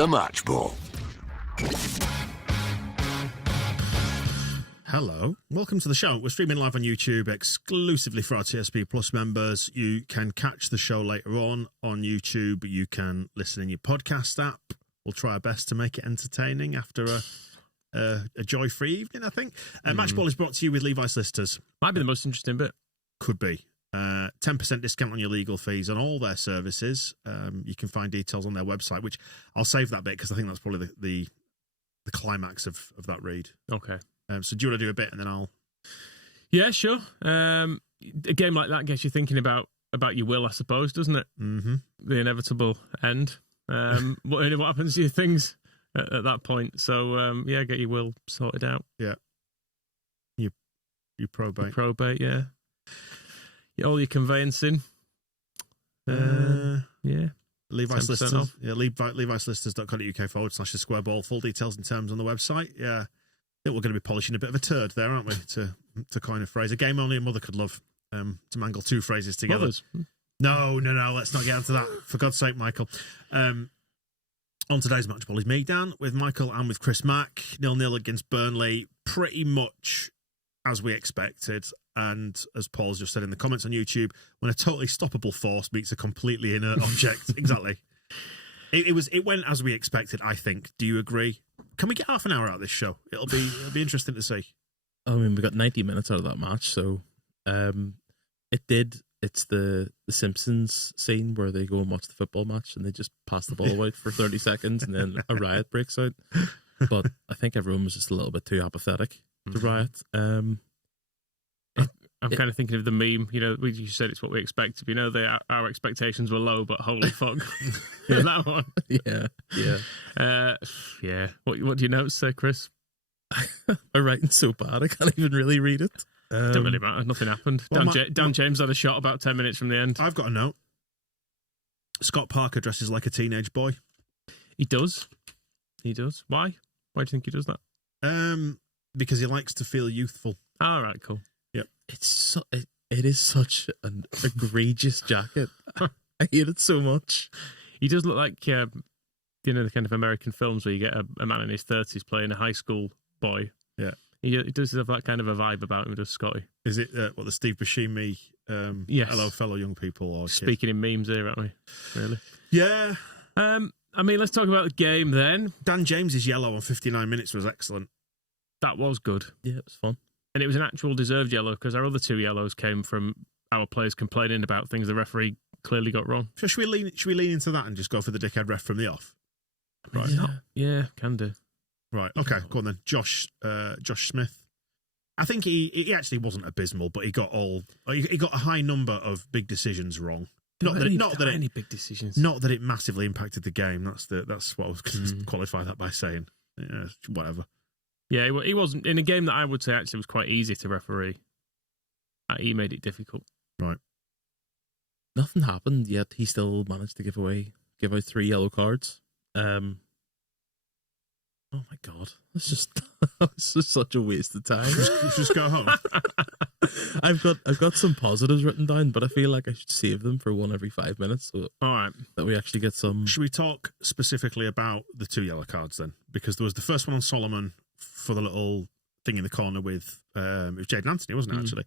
The Match Ball. Hello, welcome to the show. We're streaming live on YouTube exclusively for our TSB Plus members. You can catch the show later on YouTube. You can listen in your podcast app. We'll try our best to make it entertaining after a joy-free evening, I think. Match Ball is brought to you with Levi's Listers. Might be the most interesting bit. Could be. 10% discount on your legal fees on all their services. You can find details on their website, which I'll save that bit because I think that's probably the climax of that read. Okay. So do you want to do a bit and then I'll... Yeah, sure. A game like that gets you thinking about your will, I suppose, doesn't it? Mm-hmm. The inevitable end. What happens to your things at that point? So, get your will sorted out. Yeah. You probate. Probate, yeah. All your conveyancing. Yeah. Levi's Listers. Off. Yeah, levislisters.co.uk/the square ball. Full details and terms on the website. Yeah. I think we're going to be polishing a bit of a turd there, aren't we? To coin a phrase. A game only a mother could love. To mangle two phrases together. Mothers. No. Let's not get into that. For God's sake, Michael. On today's Match Ball is me, Dan, with Michael and with Chris Mack. 0-0 against Burnley. Pretty much as we expected. And as Paul's just said in the comments on YouTube, when a totally stoppable force meets a completely inert object. Exactly. It went as we expected, I think. Do you agree? Can we get half an hour out of this show? It'll be interesting to see. I mean, we got 90 minutes out of that match, so it's the Simpsons scene where they go and watch the football match and they just pass the ball out for 30 seconds and then a riot breaks out. But I think everyone was just a little bit too apathetic to riot. I'm kind of thinking of the meme, you said it's what we expected. Our expectations were low, but holy fuck. That one. Yeah. Yeah. What do you notes there, Chris? My writing's so bad, I can't even really read it. Don't really matter. Nothing happened. Well, Dan James had a shot about 10 minutes from the end. I've got a note. Scott Parker dresses like a teenage boy. He does. Why? Why do you think he does that? Because he likes to feel youthful. All right, cool. Yep. It is such an egregious jacket. I hate it so much. He does look like the kind of American films where you get a man in his 30s playing a high school boy. Yeah. He does have that kind of a vibe about him, does Scotty? Is it the Steve Buscemi? Yes. Hello, fellow young people. Or speaking in memes here, aren't we? Really? Yeah. I mean, let's talk about the game then. Dan James's yellow on 59 minutes was excellent. That was good. Yeah, it was fun. And it was an actual deserved yellow because our other two yellows came from our players complaining about things the referee clearly got wrong. So should we lean into that and just go for the dickhead ref from the off? Right. Yeah, can do. Right. Okay. Go on then. Josh Smith. I think he actually wasn't abysmal, but he got a high number of big decisions wrong. Not that any big decisions. Not that it massively impacted the game. That's what I was going to qualify that by saying. Yeah, whatever. Yeah, he wasn't in a game that I would say actually was quite easy to referee. He made it difficult. Right. Nothing happened yet. He still managed to give out 3 yellow cards. Oh my god, that's just such a waste of time. just go home. I've got some positives written down, but I feel like I should save them for one every 5 minutes. So all right, that we actually get some. Should we talk specifically about the 2 yellow cards then? Because there was the first one on Solomon for the little thing in the corner with it was Jayden Anthony, wasn't it, actually?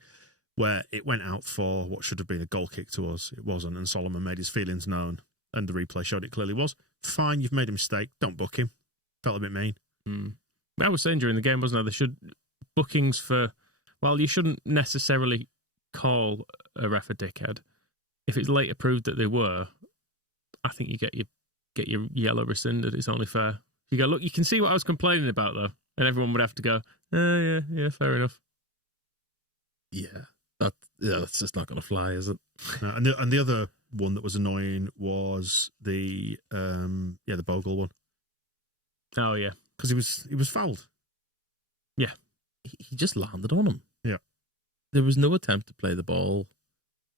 Where it went out for what should have been a goal kick to us. It wasn't, and Solomon made his feelings known, and the replay showed it clearly was. Fine, you've made a mistake. Don't book him. Felt a bit mean. I was saying during the game, wasn't there? Bookings for, well, you shouldn't necessarily call a ref a dickhead. If it's later proved that they were, I think you get your yellow rescinded. It's only fair. You go, look, you can see what I was complaining about though, and everyone would have to go, yeah, fair enough. Yeah, that's just not going to fly, is it? And the other one that was annoying was the Bogle one. Oh yeah, because he was fouled. Yeah, he just landed on him. Yeah, there was no attempt to play the ball.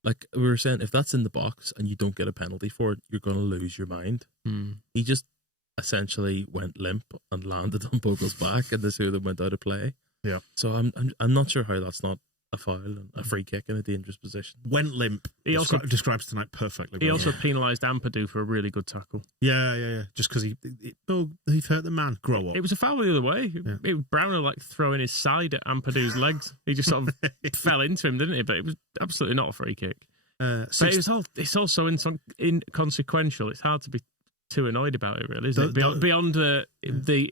Like we were saying, if that's in the box and you don't get a penalty for it, you're going to lose your mind. He just essentially went limp and landed on Bogle's back, and the 2 of them went out of play. Yeah. So I'm not sure how that's not a foul and a free kick in a dangerous position. Went limp. He also describes tonight perfectly. He also penalised Ampadu for a really good tackle. Yeah. Just because he hurt the man. Grow up. It was a foul the other way. Yeah. Browner like throwing his side at Ampadu's legs. He just sort of fell into him, didn't he? But it was absolutely not a free kick. But it's also inconsequential. It's hard to be too annoyed about it, really, isn't it? Beyond the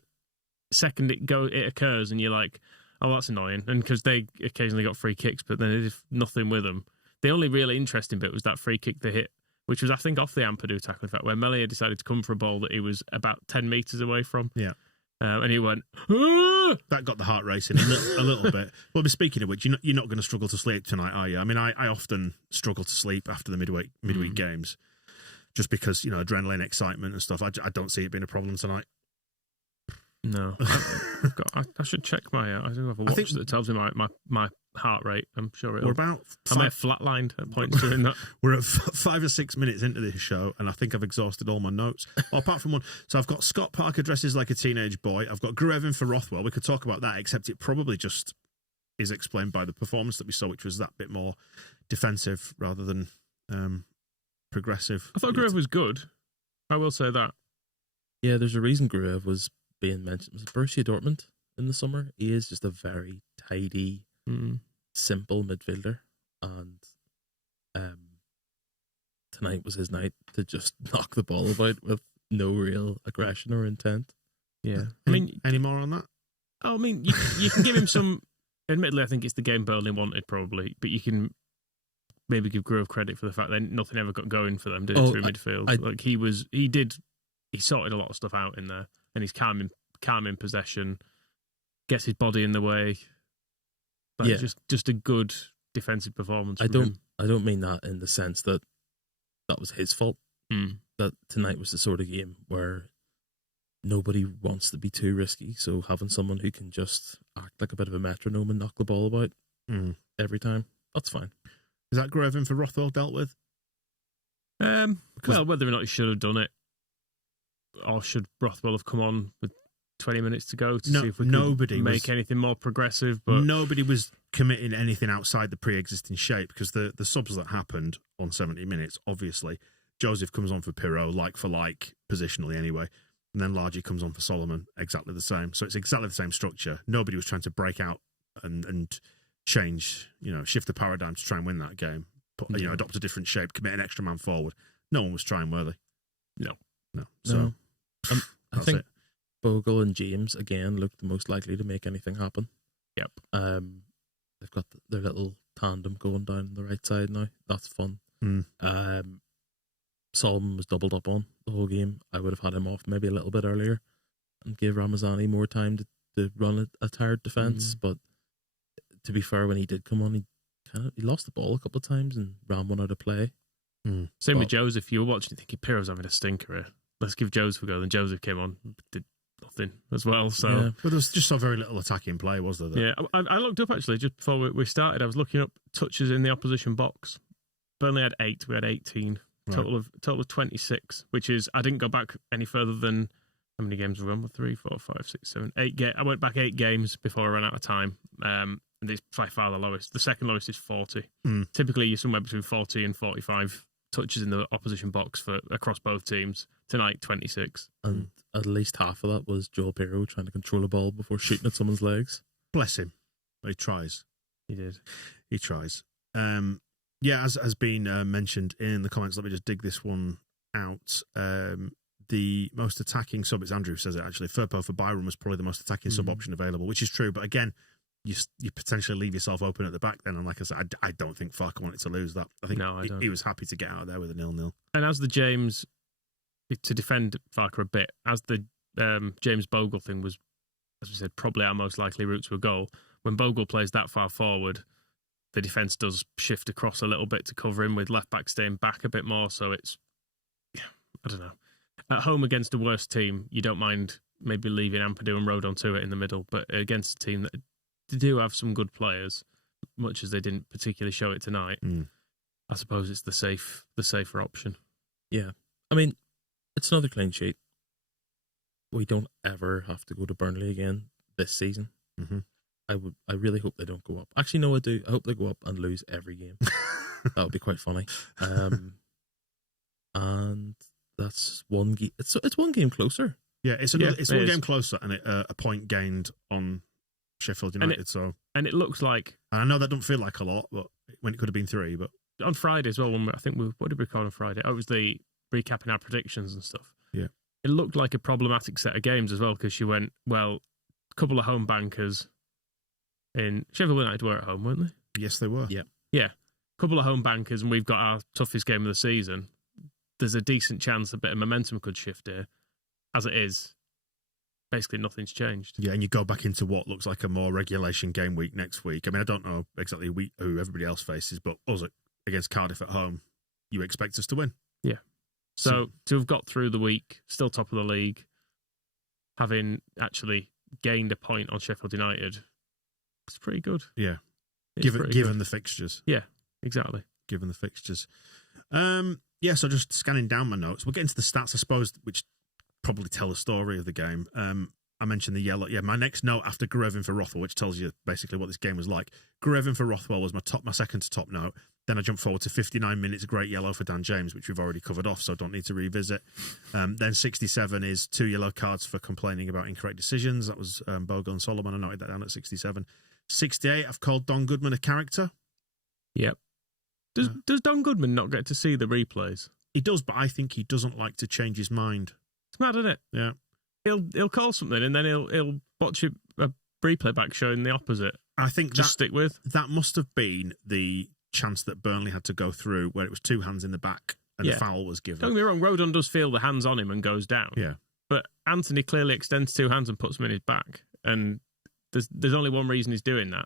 second it occurs, and you're like, oh, that's annoying. And because they occasionally got free kicks, but then they did nothing with them. The only really interesting bit was that free kick they hit, which was, I think, off the Ampadu tackle, in fact, where Melia decided to come for a ball that he was about 10 metres away from. Yeah. And he went, "Ah!" That got the heart racing a little bit. Well, speaking of which, you're not going to struggle to sleep tonight, are you? I mean, I often struggle to sleep after the midweek games, just because, adrenaline, excitement and stuff. I don't see it being a problem tonight. No. I should check my... I do have a watch that tells me my heart rate. I'm sure it'll... I may have flatlined at points during that. We're at 5 or 6 minutes into this show, and I think I've exhausted all my notes, apart from one. So I've got Scott Parker dresses like a teenage boy. I've got Gruevin for Rothwell. We could talk about that, except it probably just is explained by the performance that we saw, which was that bit more defensive rather than progressive. I thought Gruev was good. I will say that. Yeah, there's a reason Gruev was being mentioned. Was it Borussia Dortmund in the summer? He is just a very tidy, simple midfielder, and tonight was his night to just knock the ball about with no real aggression or intent. Yeah. Any more on that? I mean, you can give him some... Admittedly, I think it's the game Burnley wanted, probably, but you can maybe give Grove credit for the fact that nothing ever got going for them, did it, through midfield? He sorted a lot of stuff out in there, and he's calm in possession, gets his body in the way. Just a good defensive performance. I don't mean that in the sense that was his fault. That tonight was the sort of game where nobody wants to be too risky, so having someone who can just act like a bit of a metronome and knock the ball about every time, that's fine. Is that Gruevin for Rothwell dealt with? Well, whether or not he should have done it, or should Rothwell have come on with 20 minutes to go to see if we could make anything more progressive? But nobody was committing anything outside the pre-existing shape, because the subs that happened on 70 minutes, obviously, Joseph comes on for Pirro, like for like, positionally anyway, and then Largy comes on for Solomon, exactly the same. So it's exactly the same structure. Nobody was trying to break out and change, shift the paradigm to try and win that game. Adopt a different shape, commit an extra man forward. No one was trying, were they? No. So I think Bogle and James again looked the most likely to make anything happen. Yep. They've got their little tandem going down the right side now. That's fun. Solomon was doubled up on the whole game. I would have had him off maybe a little bit earlier and gave Ramazani more time to run a tired defence. But to be fair, when he did come on, he lost the ball a couple of times and ran one out of play. Same with Joseph. You were watching, thinking Pirro's having a stinker here. Let's give Joseph a go. Then Joseph came on, did nothing as well. So, but there was just so very little attacking play, was there? Yeah, I looked up actually just before we started. I was looking up touches in the opposition box. Burnley had 8. We had 18. Right. Total of 26, which is, I didn't go back any further than, how many games have we won? 3, 4, 5, 6, 7, 8. I went back 8 games before I ran out of time. And it's by far the lowest. The second lowest is 40. Typically, you're somewhere between 40 and 45 touches in the opposition box across both teams. Tonight, 26. And at least half of that was Joel Pirro trying to control a ball before shooting at someone's legs. Bless him. But he tries. He did. He tries. As has been mentioned in the comments, let me just dig this one out. The most attacking sub, it's Andrew says it actually, Firpo for Byron was probably the most attacking sub option available, which is true. But again, you potentially leave yourself open at the back then. And like I said, I don't think Farke wanted to lose that. I think he was happy to get out of there with a 0-0. And as the James, to defend Farke a bit, as the James Bogle thing was, as we said, probably our most likely route to a goal, when Bogle plays that far forward, the defence does shift across a little bit to cover him, with left-back staying back a bit more. So it's, I don't know. At home against a worse team, you don't mind maybe leaving Ampadu and Rodon to it in the middle. But against a team that do have some good players, much as they didn't particularly show it tonight, I suppose it's the safer option. Yeah. I mean, it's another clean sheet. We don't ever have to go to Burnley again this season. I really hope they don't go up. Actually, no, I do. I hope they go up and lose every game. That would be quite funny. And that's one game. It's one game closer. Yeah, it's one game closer, and a point gained on Sheffield United. And it looks like, and I know that don't feel like a lot, but when it could have been 3, but on Friday as well. What did we call on Friday? Oh, it was the recapping our predictions and stuff. Yeah, it looked like a problematic set of games as well, because she went, well, a couple of home bankers in Sheffield United were at home, weren't they? Yes, they were. Yeah. A couple of home bankers, and we've got our toughest game of the season. There's a decent chance a bit of momentum could shift here. As it is, basically nothing's changed. Yeah, and you go back into what looks like a more regulation game week next week. I mean, I don't know exactly who everybody else faces, but us against Cardiff at home, you expect us to win. Yeah. So to have got through the week, still top of the league, having actually gained a point on Sheffield United, it's pretty good. Yeah. Given the fixtures. Yeah, exactly. Given the fixtures. So just scanning down my notes. We'll get into the stats, I suppose, which probably tell the story of the game. I mentioned the yellow. Yeah, my next note after Grevin for Rothwell, which tells you basically what this game was like. Grevin for Rothwell was my second to top note. Then I jumped forward to 59 minutes, great yellow for Dan James, which we've already covered off, so I don't need to revisit. Then 67 is 2 yellow cards for complaining about incorrect decisions. That was Bogle and Solomon. I noted that down at 67. 68, I've called Don Goodman a character. Yep. Does Don Goodman not get to see the replays? He does, but I think he doesn't like to change his mind. It's mad, isn't it? Yeah. He'll call something and then he'll watch a replay back showing the opposite. I think just stick with. That must have been the chance that Burnley had to go through, where it was 2 hands in the back and the foul was given. Don't get me wrong, Rodon does feel the hands on him and goes down. Yeah. But Anthony clearly extends 2 hands and puts him in his back. And there's only one reason he's doing that.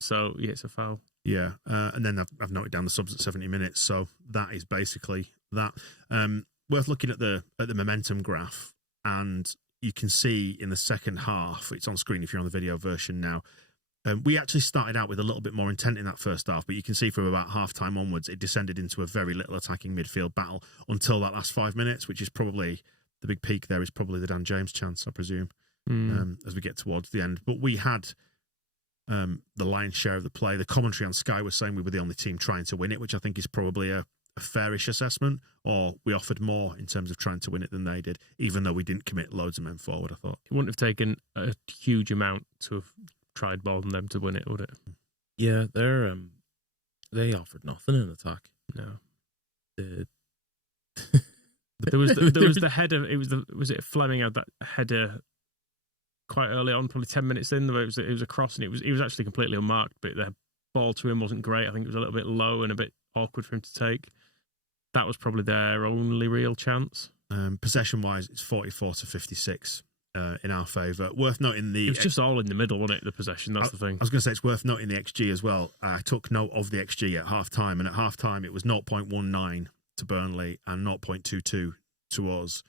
So, yeah, it's a foul. Yeah. And then I've noted down the subs at 70 minutes. So that is basically that. Worth looking at the momentum graph. And you can see in the second half, it's on screen if you're on the video version now, we actually started out with a little bit more intent in that first half, but you can see from about half-time onwards, it descended into a very little attacking midfield battle until that last 5 minutes, which is probably, the big peak there is probably the Dan James chance, I presume, as we get towards the end. But we had the lion's share of the play. The commentary on Sky was saying we were the only team trying to win it, which I think is probably a fairish assessment, or we offered more in terms of trying to win it than they did, even though we didn't commit loads of men forward, I thought. It wouldn't have taken a huge amount to have tried more than them to win it, would it? Yeah, they offered nothing in attack. No. There was the header. Was it Fleming had that header quite early on, probably 10 minutes in. It was a cross, and it was actually completely unmarked. But the ball to him wasn't great. I think it was a little bit low and a bit awkward for him to take. That was probably their only real chance. Possession wise, it's 44-56 in our favour. Worth noting it was just all in the middle, wasn't it? The possession. That's the thing. I was going to say it's worth noting the XG as well. I took note of the XG at half time, and at half time it was 0.19 to Burnley and 0.22 to us,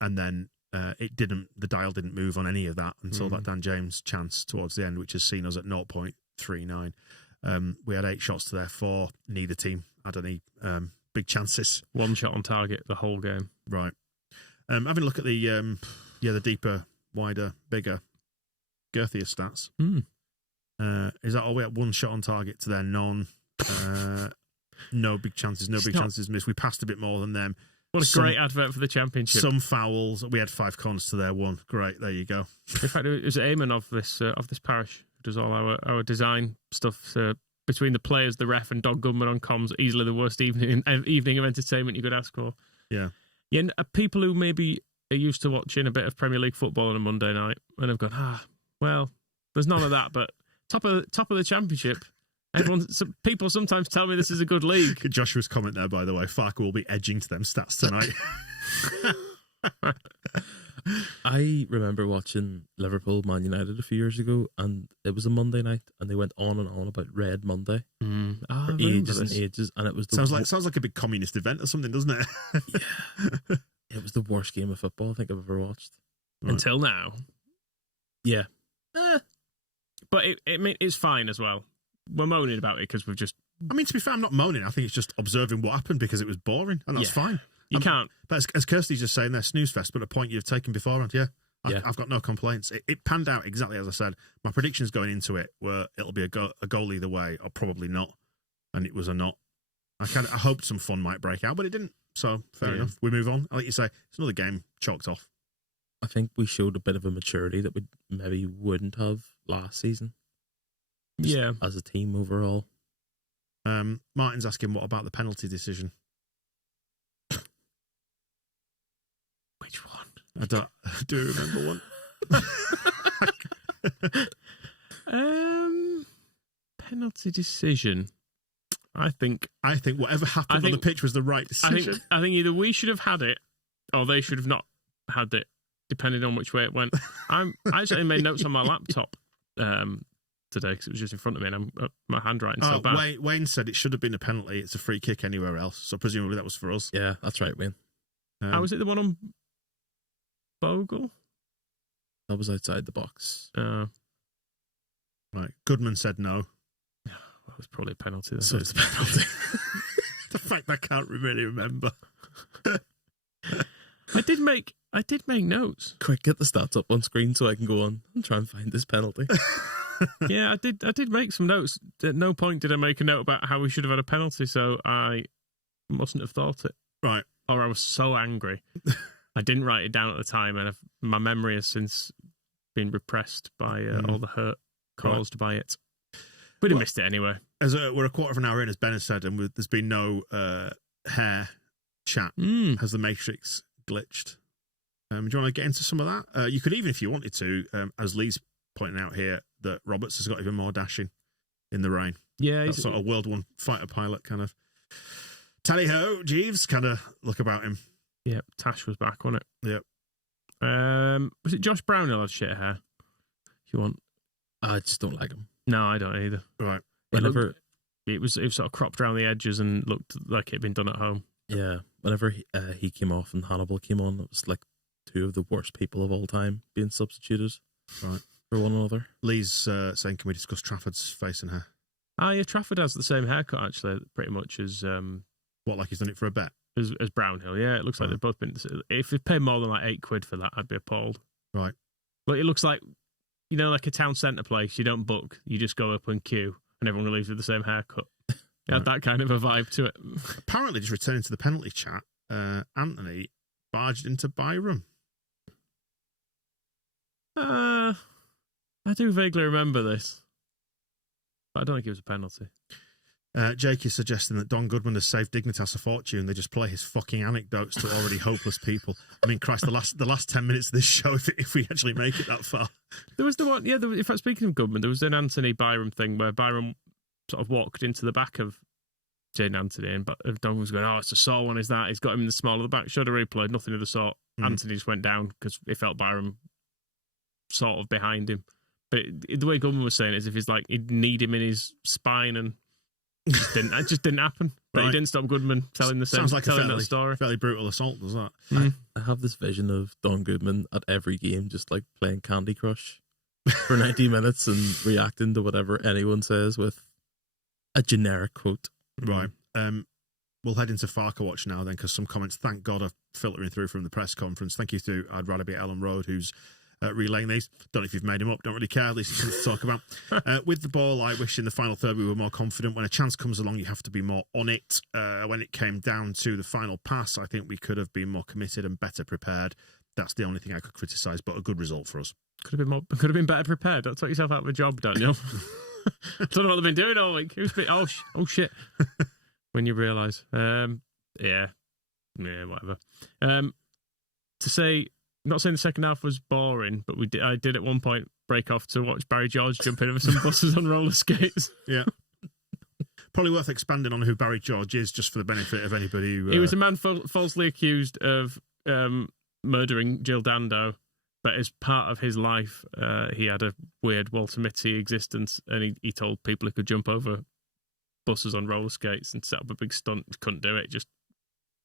and then the dial didn't move on any of that until that Dan James chance towards the end, which has seen us at 0.39. We had 8 shots to their 4. Neither team had any big chances. 1 shot on target the whole game. Right. Having a look at the deeper, wider, bigger, girthier stats. Is that all? We had 1 shot on target to their none. No big chances, chances missed. We passed a bit more than them. What a great advert for the Championship. Some fouls. We had 5 corners to their 1. Great. There you go. In fact, it was Eamon of this parish who does all our design stuff. Between the players, the ref, and Don Goodman on comms, easily the worst evening of entertainment you could ask for. Yeah. Yeah, and people who maybe are used to watching a bit of Premier League football on a Monday night and have gone, well, there's none of that, but top of the Championship. People sometimes tell me this is a good league. Joshua's comment there, by the way. Farke will be edging to them stats tonight. I remember watching Liverpool Man United a few years ago, and it was a Monday night, and they went on and on about Red Monday for ages and ages, and it was sounds like a big communist event or something, doesn't it? Yeah. It was the worst game of football I think I've ever watched until now. Yeah, but it's fine as well. We're moaning about it because we've just. I mean, to be fair, I'm not moaning. I think it's just observing what happened because it was boring, and that's fine. You can't. But as Kirsty's just saying there, snooze fest, but a point you've taken beforehand, yeah. I've got no complaints. It panned out exactly as I said. My predictions going into it were it'll be a goal either way, or probably not, and it was a not. I hoped some fun might break out, but it didn't. So fair enough. We move on. Like you say, it's another game chalked off. I think we showed a bit of a maturity that we maybe wouldn't have last season. Yeah, as a team overall. Martin's asking, what about the penalty decision? which one? I do remember one. Penalty decision. I think whatever happened on the pitch was the right decision. I think either we should have had it, or they should have not had it, depending on which way it went. I actually made notes on my laptop today because it was just in front of me, and my handwriting's so bad. Wayne said it should have been a penalty. It's a free kick anywhere else, so presumably that was for us. Yeah, that's right, Wayne. Was it the one on Bogle? That was outside the box. Right. Goodman said no. Well, it was probably a penalty. So it's a penalty. The fact I can't really remember. I did make notes. Quick, get the stats up on screen so I can go on and try and find this penalty. Yeah, I did make some notes. At no point did I make a note about how we should have had a penalty, so I mustn't have thought it. Right. Or I was so angry. I didn't write it down at the time, and my memory has since been repressed by all the hurt caused by it. We'd have missed it anyway. We're a quarter of an hour in, as Ben has said, and there's been no hair chat. Has the Matrix glitched? Do you want to get into some of that? You could even, if you wanted to, as Lee's pointing out here, that Roberts has got even more dashing in the rain. Yeah, he's sort of World One fighter pilot kind of. Tally-ho, Jeeves kind of look about him. Yep, Tash was back on it. Yep. Was it Josh Brownhill had shit hair? If you want. I just don't like him. No, I don't either. Right. It was sort of cropped around the edges and looked like it had been done at home. Yeah. Whenever he came off and Hannibal came on, it was like two of the worst people of all time being substituted for one another. Lee's saying, can we discuss Trafford's face and hair? Yeah, Trafford has the same haircut, actually, pretty much as... what, like he's done it for a bet? As Brownhill, yeah. It looks like they've both been... If they paid more than like £8 for that, I'd be appalled. Right. But it looks like, you know, like a town centre place. You don't book. You just go up and queue, and everyone leaves with the same haircut. It had that kind of a vibe to it. Apparently, just returning to the penalty chat, Anthony barged into Byram. I do vaguely remember this, but I don't think it was a penalty. Jake is suggesting that Don Goodman has saved Dignitas a fortune. They just play his fucking anecdotes to already hopeless people. I mean, Christ, the last 10 minutes of this show, if we actually make it that far. There was the one, yeah, in fact, speaking of Goodman, there was an Anthony Byram thing where Byram sort of walked into the back of Jane Anthony, and Don was going, it's a sore one, is that? He's got him in the small of the back. Showed a replay, nothing of the sort. Anthony just went down because he felt Byram sort of behind him. But the way Goodman was saying it is if he's like, he'd need him in his spine, and it just didn't happen. But he didn't stop Goodman telling the same story. Fairly brutal assault, does that? I have this vision of Don Goodman at every game just like playing Candy Crush for 90 minutes and reacting to whatever anyone says with a generic quote. Right. We'll head into Farke Watch now then, because some comments, thank God, are filtering through from the press conference. Thank you to I'd Rather Be Ellen Road, who's relaying these. Don't know if you've made him up, don't really care, at least it's something to talk about. With the ball, I wish in the final third we were more confident. When a chance comes along, you have to be more on it. When it came down to the final pass, I think we could have been more committed and better prepared. That's the only thing I could criticise, but a good result for us. Could have been better prepared. Don't talk yourself out of a job, Daniel. I don't know what they've been doing all week. Oh shit. When you realise. Yeah, whatever. To say, not saying the second half was boring, but I did at one point break off to watch Barry George jump in over some buses on roller skates. Yeah. Probably worth expanding on who Barry George is, just for the benefit of anybody who... He was a man falsely accused of murdering Jill Dando, but as part of his life, he had a weird Walter Mitty existence, and he told people he could jump over buses on roller skates and set up a big stunt. Couldn't do it, just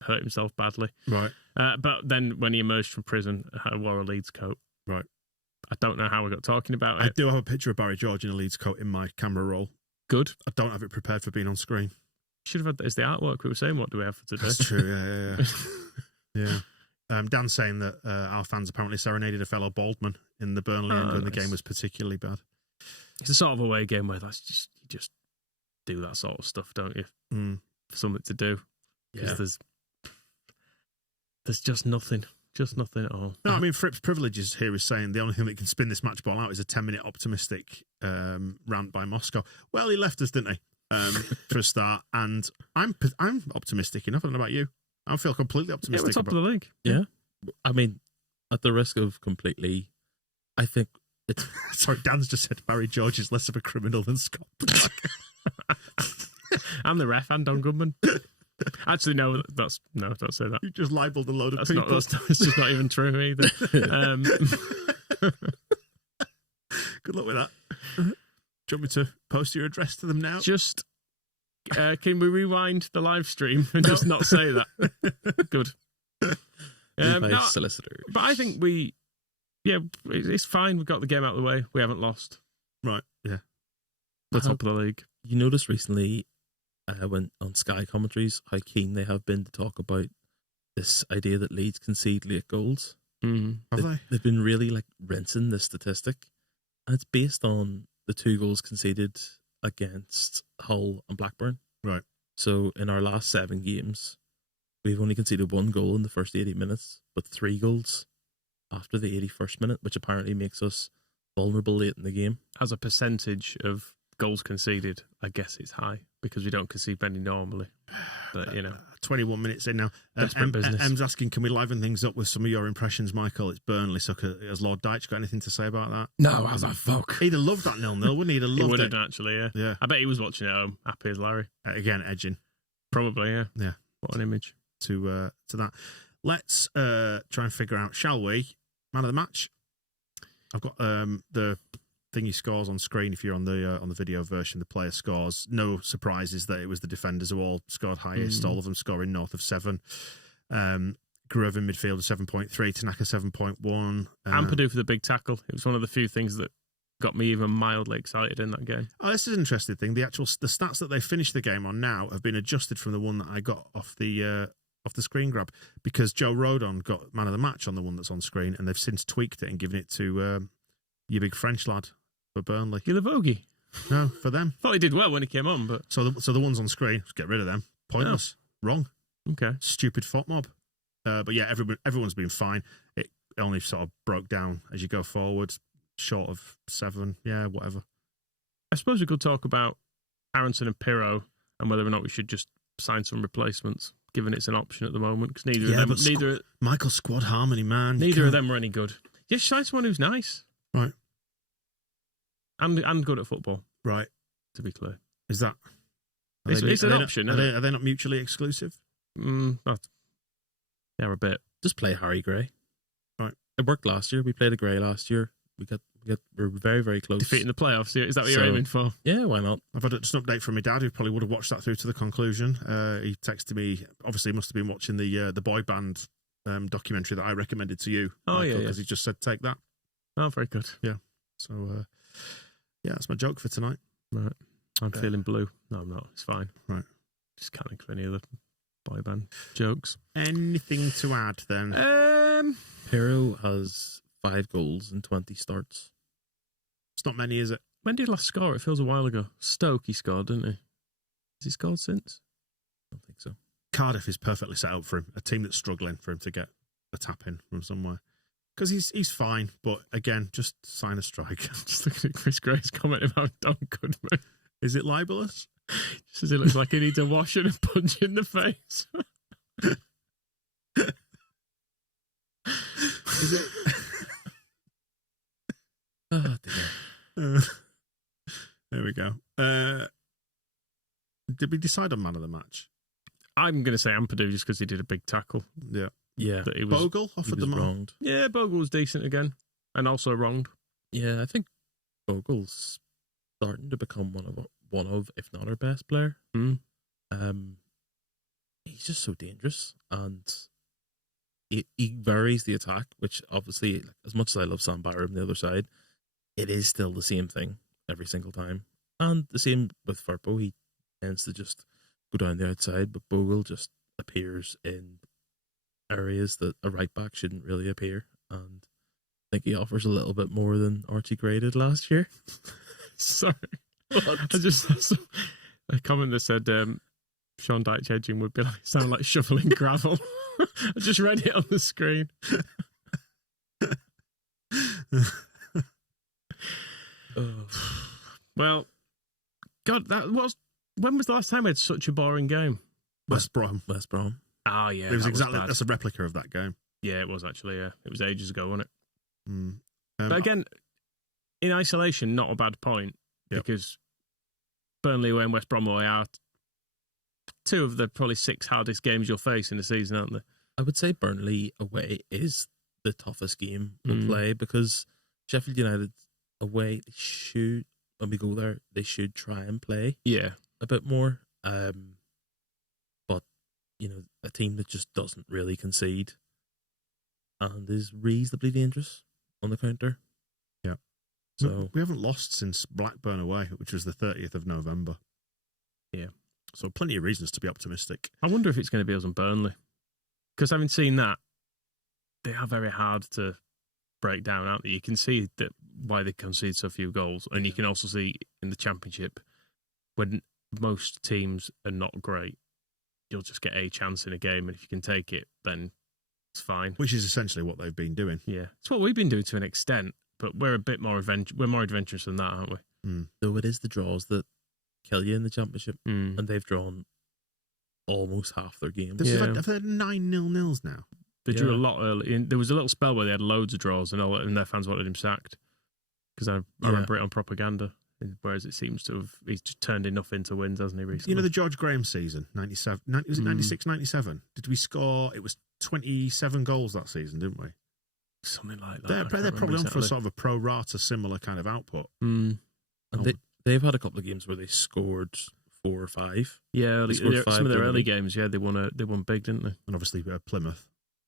hurt himself badly. Right. But then when he emerged from prison, I wore a Leeds coat. Right. I don't know how we got talking about it. I do have a picture of Barry George in a Leeds coat in my camera roll. Good. I don't have it prepared for being on screen. Should have had that as the artwork. We were saying, what do we have for today? That's true, yeah. Yeah. Dan's saying that our fans apparently serenaded a fellow Baldman in the Burnley end when the game was particularly bad. It's a sort of away game where you just do that sort of stuff, don't you? For something to do. Because there's just nothing at all. No, I mean, Fripp's Privileges here is saying the only thing that can spin this match ball out is a 10-minute optimistic rant by Moscow. Well, he left us, didn't he? For a start, and I'm optimistic enough. I don't know about you. I feel completely optimistic. We're top of the league. Yeah. I mean, at the risk of completely, I think it's... Sorry, Dan's just said Barry George is less of a criminal than Scott. I'm the ref and Don Goodman. Actually, no, don't say that. You just libelled a load of people. That's just not even true either. Good luck with that. Do you want me to post your address to them now? Just, can we rewind the live stream and just not say that? Good. Solicitor. But I think it's fine. We've got the game out of the way. We haven't lost. Right, yeah. We're top of the league. You noticed recently when on Sky commentaries how keen they have been to talk about this idea that Leeds concede late goals. Have they? They've been really rinsing this statistic, and it's based on the 2 goals conceded against Hull and Blackburn. Right. So in our last 7 games, we've only conceded 1 goal in the first 80 minutes, but 3 goals after the 81st minute, which apparently makes us vulnerable late in the game. As a percentage of goals conceded, I guess it's high because we don't concede many normally. But 21 minutes in now. Desperate business. Em's asking, can we liven things up with some of your impressions, Michael? It's Burnley. So has Lord Dyche got anything to say about that? No, how's that fuck? He'd have loved that 0-0, wouldn't he? He'd have loved he would it. have actually, yeah. Yeah. I bet he was watching it at home, happy as Larry. Again, edging. Probably, yeah. Yeah. What an image. To that. Let's try and figure out, shall we? Man of the match. I've got the thingy scores on screen. If you're on the video version, the player scores. No surprises that it was the defenders who all scored highest. All of them scoring north of 7. Grove in midfield 7.3. Tanaka 7.1. Ampadu for the big tackle. It was one of the few things that got me even mildly excited in that game. Oh, this is an interesting thing. The stats that they finished the game on now have been adjusted from the one that I got off the screen grab, because Joe Rodon got man of the match on the one that's on screen, and they've since tweaked it and given it to your big French lad for Burnley. Gilavogi. No, for them. Thought he did well when he came on, but so the ones on screen, just get rid of them. Pointless. Wrong. Okay. Stupid foot mob. But yeah, everyone's been fine. It only sort of broke down as you go forward, short of 7. Yeah, whatever. I suppose we could talk about Aronson and Pirro and whether or not we should just sign some replacements, given it's an option at the moment. Because neither Michael squad harmony, man. Neither of them were any good. Just sign someone who's nice, right, and good at football. Right. To be clear, is that? It's an option. Are they not mutually exclusive? Yeah, a bit. Just play Harry Gray. Right. It worked last year. We played a Gray last year. We're very, very close. Defeating the playoffs. Is that what you're aiming for? Yeah, why not? I've had just an update from my dad, who probably would have watched that through to the conclusion. He texted me. Obviously, he must have been watching the boy band documentary that I recommended to you. Oh, Michael, yeah. Because he just said, take that. Oh, very good. Yeah. So, that's my joke for tonight. Right. I'm feeling blue. No, I'm not. It's fine. Right. Just can't think of any other boy band jokes. Anything to add then? Pirro has 5 goals and 20 starts. It's not many, is it? When did he last score? It feels a while ago. Stoke he scored, didn't he? Has he scored since? I don't think so. Cardiff is perfectly set up for him. A team that's struggling for him to get a tap in from somewhere. Because he's fine, but again, just sign a striker. Just looking at Chris Gray's comment about Don Goodman. Is it libelous? Just as it looks like he needs a wash and a punch in the face. Is it? Oh, dear. There we go. Did we decide on man of the match? I'm going to say Ampadu just because he did a big tackle. Yeah. Yeah. That he was, Bogle offered the wronged. Yeah, Bogle was decent again. And also wronged. Yeah, I think Bogle's starting to become one of, if not our best player. Mm. He's just so dangerous, and he varies the attack, which obviously, as much as I love Sam Byram on the other side, it is still the same thing every single time. And the same with Firpo, he tends to just go down the outside, but Bogle just appears in areas that a right back shouldn't really appear, and I think he offers a little bit more than Archie Gray did last year. Sorry. I just saw a comment that said Sean Dyche edging would be like sound like shoveling gravel. I just read it on the screen. Well, God, when was the last time we had such a boring game? West Brom. Oh yeah, It was exactly that's a replica of that game. Yeah, it was actually. Yeah, it was ages ago, wasn't it? Mm. But again, in isolation, not a bad point because Burnley away and West Brom away are two of the probably 6 hardest games you'll face in the season, aren't they? I would say Burnley away is the toughest game to play because Sheffield United away should, when we go there, they should try and play a bit more. But, a team that just doesn't really concede and is reasonably dangerous on the counter. Yeah. So we haven't lost since Blackburn away, which was the 30th of November. Yeah. So plenty of reasons to be optimistic. I wonder if it's going to be us and Burnley. Because having seen that, they are very hard to break down, aren't they? You can see that why they concede so few goals. And you can also see in the Championship, when most teams are not great, you'll just get a chance in a game. And if you can take it, then it's fine. Which is essentially what they've been doing. Yeah. It's what we've been doing to an extent, but we're a bit more we're more adventurous than that, aren't we? Though it is the draws that kill you in the Championship, and they've drawn almost half their games. Have they had 9-0-0s now? They drew a lot early. There was a little spell where they had loads of draws, and their fans wanted him sacked. Because I remember it on propaganda. Whereas it seems to have, he's just turned enough into wins, hasn't he, recently? The George Graham season, 97, was it 96, 97? Did we score, it was 27 goals that season, didn't we? Something like that. They're probably on for a sort of a pro rata similar kind of output. And they've had a couple of games where they scored 4 or 5. Yeah, some of their early games, they won big, didn't they? And obviously Plymouth,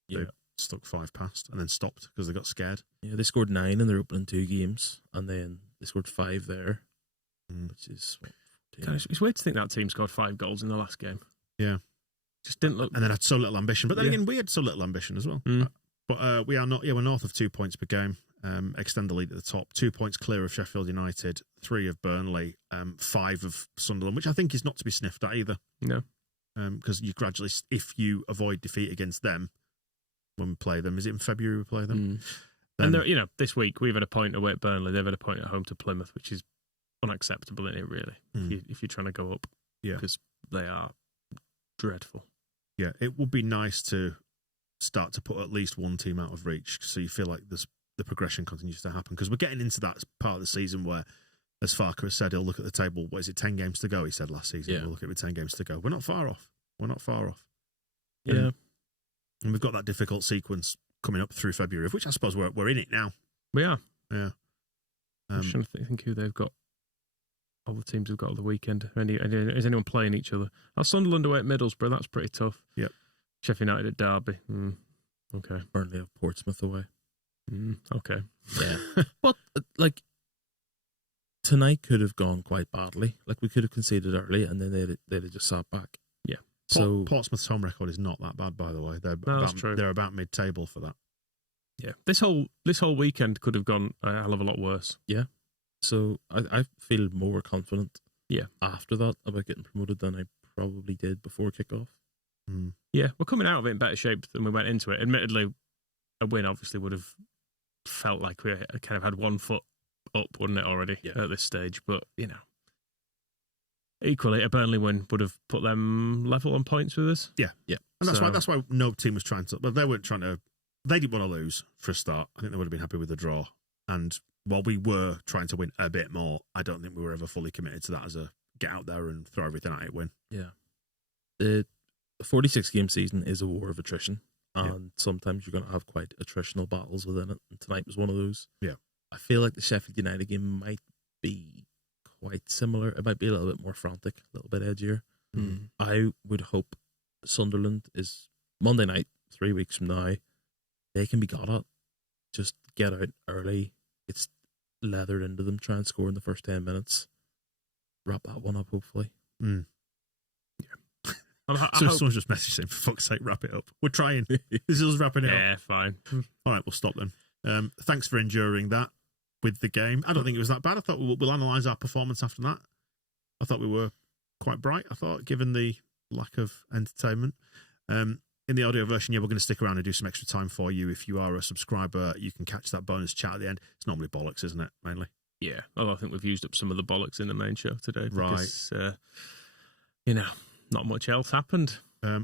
they stuck 5 past and then stopped because they got scared. Yeah, they scored 9 in their opening 2 games, and then they scored 5 there, which is... It's weird to think that team scored 5 goals in the last game. Yeah. Just didn't look... And then had so little ambition. But then again, we had so little ambition as well. But we are not... we're north of 2 points per game. Extend the lead at the top. 2 points clear of Sheffield United, 3 of Burnley, 5 of Sunderland, which I think is not to be sniffed at either. No. Because you gradually... If you avoid defeat against them, when we play them, is it in February we play them? And this week we've had a point away at Burnley. They've had a point at home to Plymouth, which is unacceptable, isn't it? Really, if you're trying to go up, because they are dreadful. Yeah, it would be nice to start to put at least one team out of reach, so you feel like the progression continues to happen. Because we're getting into that part of the season where, as Farke has said, he'll look at the table. What is it? 10 games to go. He said last season. We'll look at it with 10 games to go. We're not far off. Yeah, and we've got that difficult sequence coming up through February, of which I suppose we're in it now. We are. Yeah. I'm trying to think who they've got. All the teams have got on the weekend. Is anyone playing each other? Sunderland away at Middlesbrough. That's pretty tough. Yep. Sheffield United at Derby. Okay. Burnley have Portsmouth away. Okay. Yeah. But tonight could have gone quite badly. Like, we could have conceded early, and then they'd have just sat back. Yeah. So Portsmouth's home record is not that bad, by the way. That's true. They're about mid-table for that. Yeah. This whole weekend could have gone a hell of a lot worse. Yeah. So I feel more confident. Yeah. After that about getting promoted than I probably did before kickoff. Yeah, we're coming out of it in better shape than we went into it. Admittedly, a win obviously would have felt like we kind of had 1 foot up, wouldn't it, already at this stage? But equally, a Burnley win would have put them level on points with us. Yeah. And that's why no team was trying to. But they weren't trying to. They didn't want to lose for a start. I think they would have been happy with the draw. And while we were trying to win a bit more, I don't think we were ever fully committed to that as a get out there and throw everything at it win. Yeah. The 46-game season is a war of attrition. And sometimes you're going to have quite attritional battles within it. And tonight was one of those. Yeah. I feel like the Sheffield United game might be quite similar. It might be a little bit more frantic, a little bit edgier. I would hope Sunderland is Monday night, 3 weeks from now. They can be got at. Just get out early. It's leathered into them. Try and score in the first 10 minutes. Wrap that one up, hopefully. Yeah. Someone's just messaged saying, for fuck's sake, wrap it up. We're trying. This is us wrapping it up. Yeah, fine. All right, we'll stop then. Thanks for enduring that with the game. I don't think it was that bad. I thought we'll analyse our performance after that. I thought we were quite bright, I thought, given the lack of entertainment. In the audio version, we're going to stick around and do some extra time for you. If you are a subscriber, you can catch that bonus chat at the end. It's normally bollocks, isn't it, mainly? Yeah, although I think we've used up some of the bollocks in the main show today. Because, not much else happened.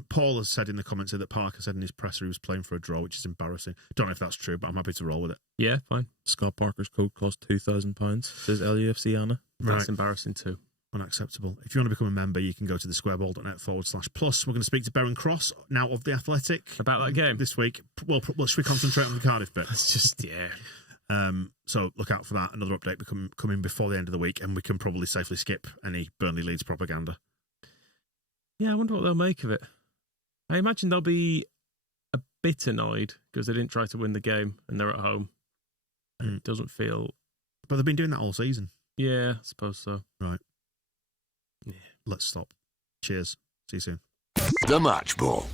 Paul has said in the comments that Farke said in his presser he was playing for a draw, which is embarrassing. Don't know if that's true, but I'm happy to roll with it. Yeah, fine. Scott Parker's coat cost £2,000, says LUFC Anna. That's embarrassing too. Unacceptable. If you want to become a member, you can go to thesquareball.net/plus. We're going to speak to Berren Cross now of The Athletic. About that game? This week. Well, should we concentrate on the Cardiff bit? It's just, yeah. So look out for that. Another update coming before the end of the week, and we can probably safely skip any Burnley Leeds propaganda. Yeah, I wonder what they'll make of it. I imagine they'll be a bit annoyed because they didn't try to win the game and they're at home. And it doesn't feel... But they've been doing that all season. Yeah, I suppose so. Right. Yeah. Let's stop. Cheers. See you soon. The Match Ball.